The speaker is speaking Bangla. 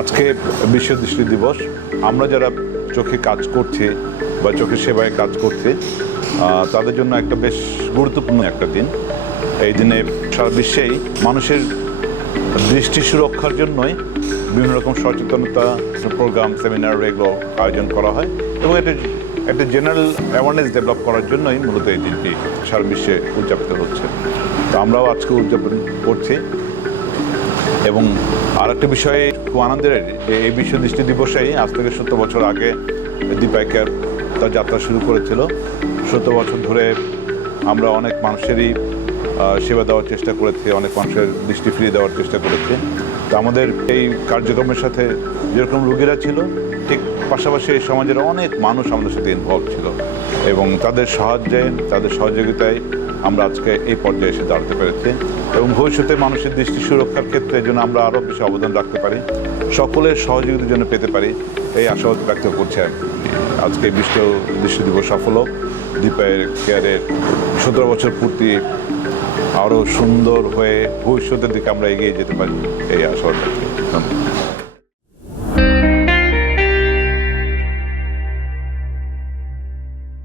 আজকে বিশ্ব দৃষ্টি দিবস। আমরা যারা চোখে কাজ করছি বা চোখের সেবায় কাজ করছি তাদের জন্য একটা বেশ গুরুত্বপূর্ণ একটা দিন। এই দিনে সারা বিশ্বেই মানুষের দৃষ্টি সুরক্ষার জন্যই বিভিন্ন রকম সচেতনতা প্রোগ্রাম, সেমিনার, এগুলো আয়োজন করা হয় এবং এটা একটা জেনারেল অ্যাওয়ারনেস ডেভেলপ করার জন্যই মূলত এই দিনটি সারা বিশ্বে উদযাপিত হচ্ছে। তো আমরাও আজকে উদযাপন করছি। এবং আর একটা বিষয়ে খুব আনন্দের এই বিশ্ব দৃষ্টি দিবসেই আজ থেকে সত্তর বছর আগে দীপাইকার তার যাত্রা শুরু করেছিল। সত্তর বছর ধরে আমরা অনেক মানুষেরই সেবা দেওয়ার চেষ্টা করেছি, অনেক মানুষের দৃষ্টি ফিরিয়ে দেওয়ার চেষ্টা করেছি। আমাদের এই কার্যক্রমের সাথে যেরকম রুগীরা ছিল, ঠিক পাশাপাশি এই সমাজের অনেক মানুষ আমাদের সাথে ইনভলভ ছিল। এবং তাদের সাহায্যে, তাদের সহযোগিতায় আমরা আজকে এই পর্যায়ে এসে দাঁড়াতে পেরেছি। এবং ভবিষ্যতে মানুষের দৃষ্টি সুরক্ষার ক্ষেত্রে যেন আমরা আরও বেশি অবদান রাখতে পারি, সকলের সহযোগিতার জন্য পেতে পারি, এই আশাবাদ ব্যক্ত করছি। আজকে বিশ্ব দৃষ্টি দিবস সফল হোক দীপায়ের কেয়ারের সতেরো বছর পূর্তি আরও সুন্দর হয়ে ভবিষ্যতের দিকে আমরা এগিয়ে যেতে পারি এই। ধন্যবাদ